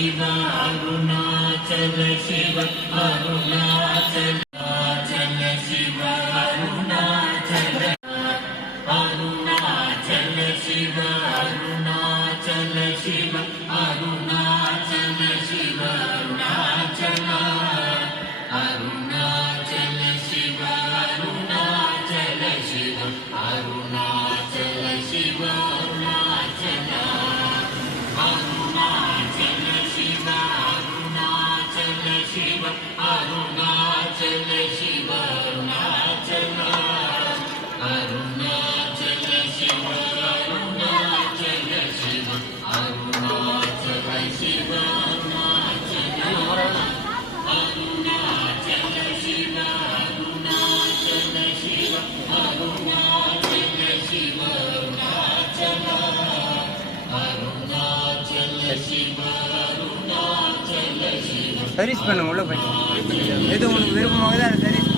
Shiv Arunachal Shiv Arunachal Shiv Arunachal Arunachal Shiv Arunachal Shiv Arunachal Shiv Arunachal Arunachal Shiv Arunachal Shiv Arunachal Shiv Arunachal Arunachal Shiv Arunachal Shiv Arunachal Shiv Arunachal Arunachal Shiv Arunachal Shiv Arunachal Shiv Arunachal Arunachal Shiv Arunachal Shiv Arunachal Shiv Arunachal Arunachal Shiv Arunachal Shiv service பண்ண உள்ள போய் எது உங்களுக்கு விருப்பமாகுது அதை சர்வீஸ்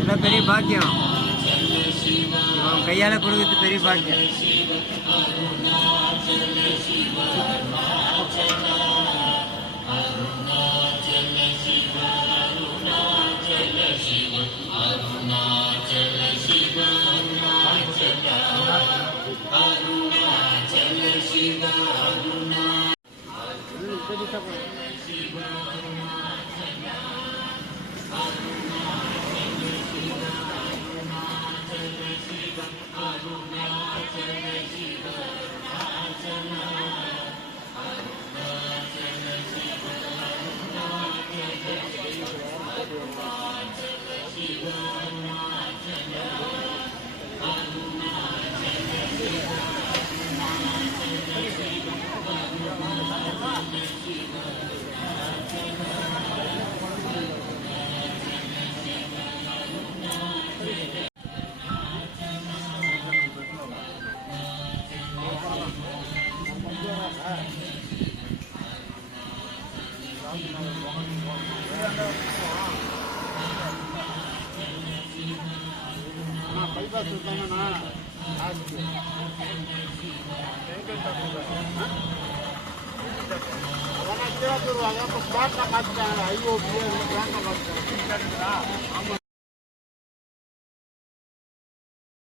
எல்லாம் பெரிய பாக்கியம் அவன் கையால் கொடுக்குறது பெரிய பாக்கியம் பைபாஸ் இருக்காங்கண்ணா திருவாரூர் வாங்க இப்போ பிளாட்லாம் மாற்றிட்டாங்க ஐஓபி பிளாட்லாம் மாற்றிட்டாங்க ஆமாம்